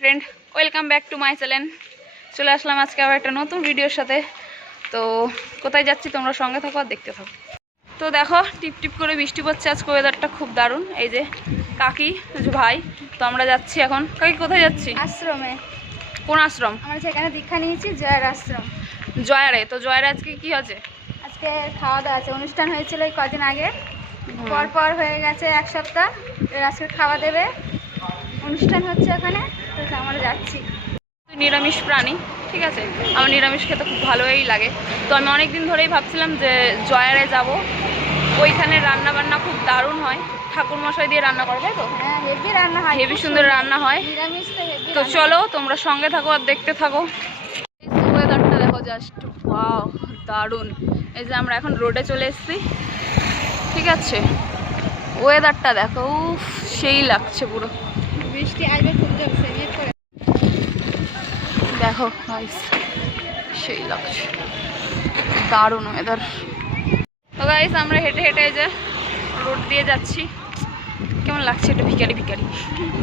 Friend, welcome back to my channel. চলে আসলাম আজকে আবার একটা নতুন ভিডিওর সাথে। তো কোথায় যাচ্ছি তোমরা সঙ্গে থাকো আর দেখতে থাকো। তো দেখো টিপ টিপ করে বৃষ্টি পড়ছে, আজকে ওয়েদারটা খুব দারুণ। এই যে কাকি, ভাই, তো আমরা যাচ্ছি এখন। কাকি কোথায় যাচ্ছি? আশ্রমে। কোন আশ্রম? আমরা যেখানে দীক্ষা নিয়েছি জয়ের আশ্রম। জয়ারে। তো জয়ারে আজকে কি আছে? আজকে খাওয়া দাওয়া আছে, অনুষ্ঠান হয়েছিল এই কদিন আগে, পর হয়ে গেছে এক সপ্তাহ। আজকে খাওয়া দেবে, অনুষ্ঠান হচ্ছে ওখানে, তো আমরা যাচ্ছি। নিরামিষ প্রাণী, ঠিক আছে, আমার নিরামিষ খেতে খুব ভালোই লাগে। তো আমি অনেক দিন ধরেই ভাবছিলাম যে জয়ারে যাব, ওইখানে রান্না বান্না খুব দারুণ হয়, ঠাকুর মশাই দিয়ে রান্না করে, তাই তো? হ্যাঁ, হেভি রান্না হয়, হেভি সুন্দর রান্না হয়। নিরামিষ তো হেভি। তো চলো তোমরা সঙ্গে থাকো আর দেখতে থাকো। ওয়েদারটা দেখো, জাস্ট ওয়াও, দারুণ। এই যে আমরা এখন রোডে চলে এসেছি, ঠিক আছে, ওয়েদারটা দেখো, উফ সেই লাগছে পুরো। বৃষ্টি আসবে খুব জোরসে, ওয়েট করে দেখো গাইস, সেই লাগছে, দারুণ ওয়েদার। তো গাইস আমরা হেঁটে হেঁটে যে রোড দিয়ে যাচ্ছি, কেমন লাগছে, এটা ভিখারি ভিখারি,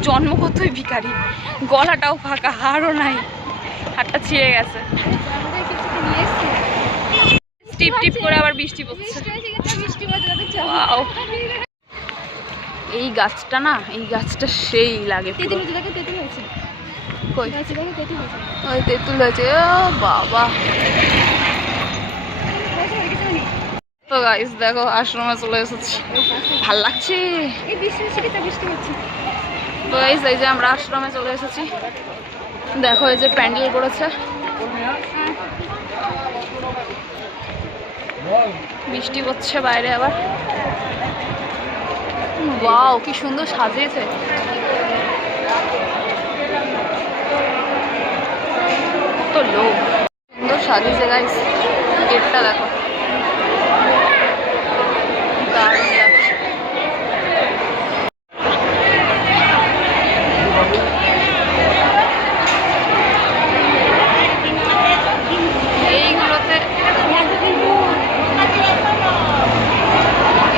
জন্মগতই ভিখারি, গলাটাও ফাঁকা, হাড়ও নাই, হাড়টা ছিঁড়ে গেছে। টিপ টিপ করে আবার বৃষ্টি পড়ছে। ওয়াও, এই গাছটা না, এই গাছটা সেই লাগে। কই? ওই তেঁতুল হয়েছে, ও বাবা। তো গাইস দেখো আশ্রমে চলে এসেছি, ভাল লাগছে। তো গাইস এই যে আমরা আশ্রমে চলে এসেছি, দেখো এই যে প্যান্ডেল করেছে, বৃষ্টি পড়ছে বাইরে আবার। ওয়াও, কি সুন্দর সাজিয়েছে। তো লোক সুন্দর সাজিয়েছে গাইস, গেটটা দেখো, দারুণ লাগছে।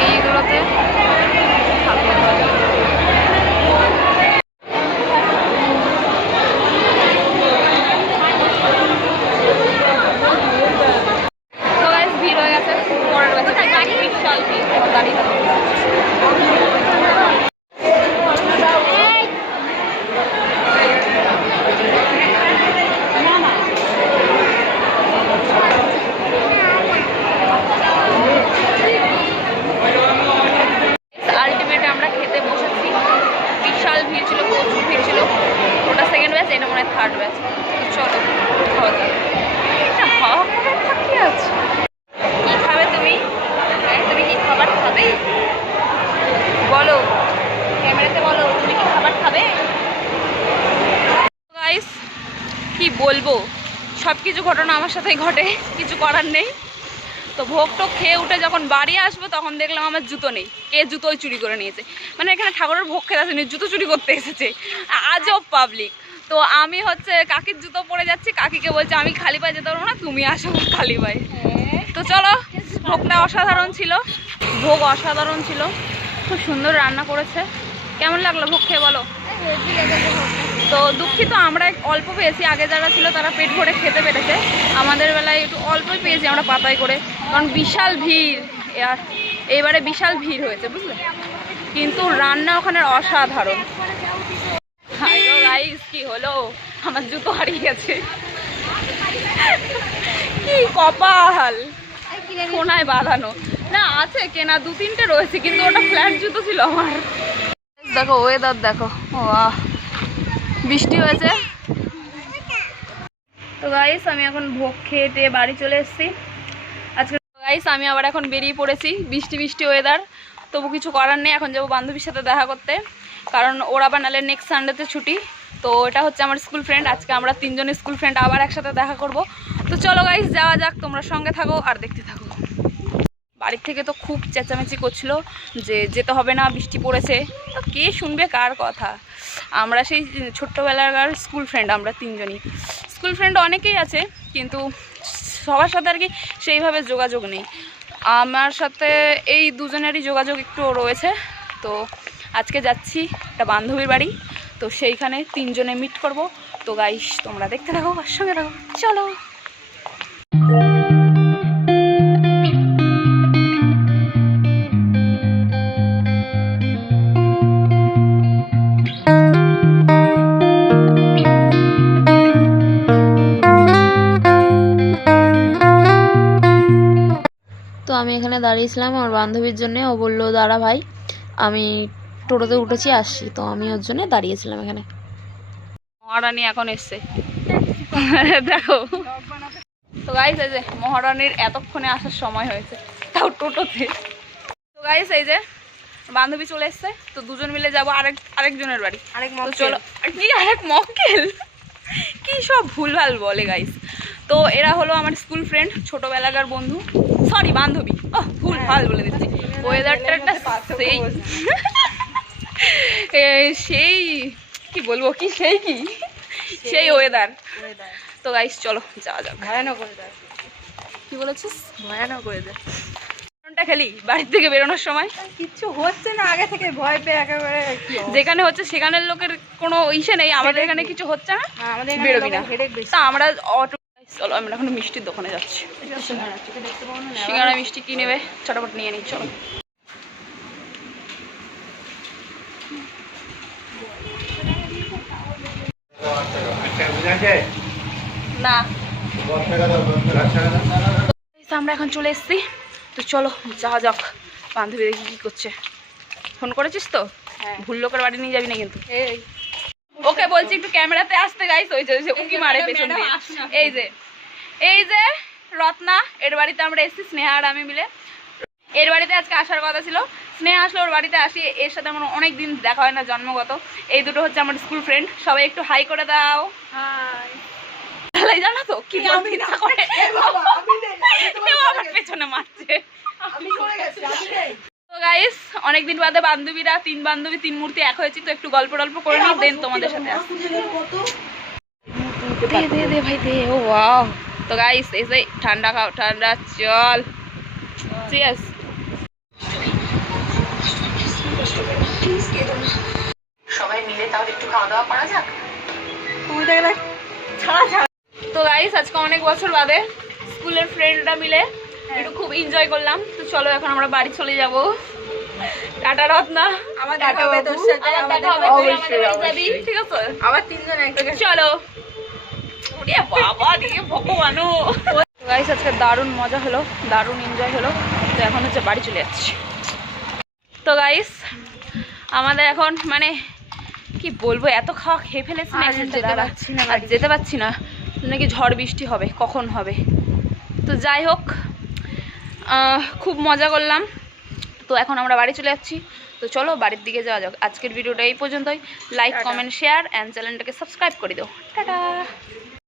এইগুলোতে ভিড় হয়ে গেছে, পরের বছর বিশাল ভিড়, দাঁড়িয়ে আলটিমেট আমরা খেতে বসেছি, বিশাল ভিড় ছিল, প্রচুর ভিড় ছিল। ওটা সেকেন্ড ব্যাচ, এটা মনে হয় থার্ড ব্যাচ। চলো খাওয়া যাক। এটা হাওয়া কি আছে? কি খাবে তুমি? তুমি কি খাবার খাবে বলো, ক্যামেরাতে বলো, তুমি কি খাবার খাবে? গাইস কি বলবো, সব কিছু ঘটনা আমার সাথেই ঘটে, কিছু করার নেই। তো ভোগ টোগ খেয়ে উঠে যখন বাড়ি আসবো তখন দেখলাম আমার জুতো নেই, কে জুতোই চুরি করে নিয়েছে। মানে এখানে ঠাকুরের ভোগ খেতে আসেনি, জুতো চুরি করতে এসেছে, আজব পাবলিক। তো আমি হচ্ছে কাকির জুতো পরে যাচ্ছি, কাকিকে বলছে আমি খালি পায়ে যেতে পারবো না, তুমি আসো খালি পায়ে। তো চলো, ভোগটা অসাধারণ ছিল, ভোগ অসাধারণ ছিল, খুব সুন্দর রান্না করেছে। কেমন লাগলো ভোগ খেয়ে বলো? তো দুঃখিত আমরা অল্প পেয়েছি, আগে যারা ছিল তারা পেট ভরে খেতে পেরেছে, আমাদের বেলায় একটু অল্পই পেয়েছি আমরা পাতায় করে, কারণ বিশাল ভিড়, আর এইবারে বিশাল ভিড় হয়েছে বুঝলে। কিন্তু রান্না ওখানে অসাধারণ। হাই গো গাইস, কি হলো, আমার জুতো হারিয়ে গেছে, কি কপাল, কোনায় বাঁধানো না আছে, কেনা দু তিনটে রয়েছে, কিন্তু ওটা ফ্ল্যাট জুতো ছিল আমার। দেখো ওয়েদার দেখো, বাহ, বৃষ্টি হয়েছে। তো গাইস আমি এখন ভোগ খেয়ে টেয়ে বাড়ি চলে এসেছি। আজকে গাইস আমি আবার এখন বেরিয়ে পড়েছি, বৃষ্টি বৃষ্টি ওয়েদার, তবু কিছু করার নেই। এখন যাবো বান্ধবীর সাথে দেখা করতে, কারণ ওরা বানালে নেক্সট সানডেতে ছুটি। তো এটা হচ্ছে আমার স্কুল ফ্রেন্ড, আজকে আমরা তিনজন স্কুল ফ্রেন্ড আবার একসাথে দেখা করব। তো চলো গাইস যাওয়া যাক, তোমরা সঙ্গে থাকো আর দেখতে থাকো। বাড়ির থেকে তো খুব চেঁচামেচি করছিল যে যেতে হবে না, বৃষ্টি পড়েছে। তো কে শুনবে কার কথা, আমরা সেই ছোট্টবেলাকার স্কুল ফ্রেন্ড, আমরা তিনজনই স্কুল ফ্রেন্ড, অনেকেই আছে কিন্তু সবার সাথে আর কি সেইভাবে যোগাযোগ নেই। আমার সাথে এই দুজনেরই যোগাযোগ একটু রয়েছে। তো আজকে যাচ্ছি একটা বান্ধবীর বাড়ি, তো সেইখানে 3 জনে মিট করব। তো গাইস তোমরা দেখতে থাকো আর সঙ্গে থাকো, চলো। তো আমি এখানে দাঁড়িয়েছিলাম আমার বান্ধবীর জন্যে। ও বললো দাঁড়া ভাই, আমি টোটোতে উঠেছি আসছি। তো আমি ওর জন্য দাঁড়িয়েছিলাম এখানে। মহারানী এখন এসছে দেখো। তো গাইস এই যে মহারানীর এতক্ষণে আসার সময় হয়েছে, তাও টোটোতে। তো গাইস এই যে বান্ধবী চলে এসছে, তো দুজন মিলে যাবো আরেকজনের বাড়ি। তো চলো। কি আরেক মক্কেল, কি সব ভুলভাল বলে গাইস। তো এরা হলো আমার স্কুল ফ্রেন্ড, ছোটবেলাকার বন্ধু, সরি বান্ধবী। ভুলভাল বলে দিচ্ছি। ওয়েদারটা একটা সেই কি বলবো, কি সেই ওয়েদার। তো গাইস চলো যাওয়া যাক। ভয়ানক ওয়েদার। কি বলেছিস? ভয়ানক ওয়েদার। খেলি বাড়ির থেকে বেরোনোর সময় কিচ্ছু হচ্ছে না, আগে থেকে ভয় পেয়ে একেবারে যেখানে হচ্ছে সেখানের লোকের কোনো ইসে নেই, আমাদের এখানে কিছু হচ্ছে না, আমাদের বেরোবি না। তা আমরা অটো, চলো আমরা এখন মিষ্টির দোকানে যাচ্ছি। সিঙ্গারা মিষ্টি কি নেবে চটাপট নিয়ে নিই, চলো। না আমরা এখন চলে এসেছি, তো চলো যাওয়া যাক। বান্ধবী দেখি কি করছে। ফোন করেছিস তো? ভুল লোকের বাড়ি নিয়ে যাবি না কিন্তু। ওকে বলছি একটু ক্যামেরাতে আসতে গাইস। ওই যে উকি মারে পেছন দিয়ে। এই যে রত্না, এর বাড়িতে আমরা এসেছি স্নেহা আর আমি মিলে। এর বাড়িতে আজকে আসার কথা ছিল, স্নেহা আসলে ওর বাড়িতে আসি। এর সাথে আমার অনেক দিন দেখা হয় না, জন্মগত। এই দুটো হচ্ছে আমার স্কুল ফ্রেন্ড। সবাই একটু হাই করে দাও। জানো তো কি আমার পেছনে মারছে। তো গাইস অনেকদিন বাদে বান্ধবীরা, 3 বান্ধবী 3 মূর্তি এক হয়েছি। তো একটু গল্প করে নিই, দেন তোমাদের সাথে আসছি। দে ভাই দে। ও ওয়াও। তো গাইস এই যে ঠান্ডা খাও, ঠান্ডা। চল চিয়ার্স। সবাই মিলে তাহলে একটু খাওয়া দাওয়া করা যাক। তো গাইস আজকে অনেক বছর বাদে স্কুলের ফ্রেন্ডরা মিলে একটু খুব এনজয় করলাম। তো চলো এখন আমরা বাড়ি চলে যাব। টাটা রত্না, দেখা হবে তোর সাথে। ঠিক আছে আবার 3 জন একসাথে চলো। ওরে বাবা রে ভগবানও। গাইস আজকে দারুণ মজা হলো, দারুণ এনজয় হলো। তো এখন হচ্ছে বাড়ি চলে যাচ্ছি। তো গাইস আমাদের এখন মানে কি বলবো, এত খাওয়া খেয়ে ফেলেছি না, যেতে পারছি না। নাকি ঝড় বৃষ্টি হবে, কখন হবে। তো যাই হোক খুব মজা করলাম। তো এখন আমরা বাড়ি চলে যাচ্ছি। তো চলো বাড়ির দিকে যাওয়া যাক। আজকের ভিডিওটা এই পর্যন্তই। লাইক কমেন্ট শেয়ার অ্যান্ড চ্যানেলটাকে সাবস্ক্রাইব করে দাও। টাটা।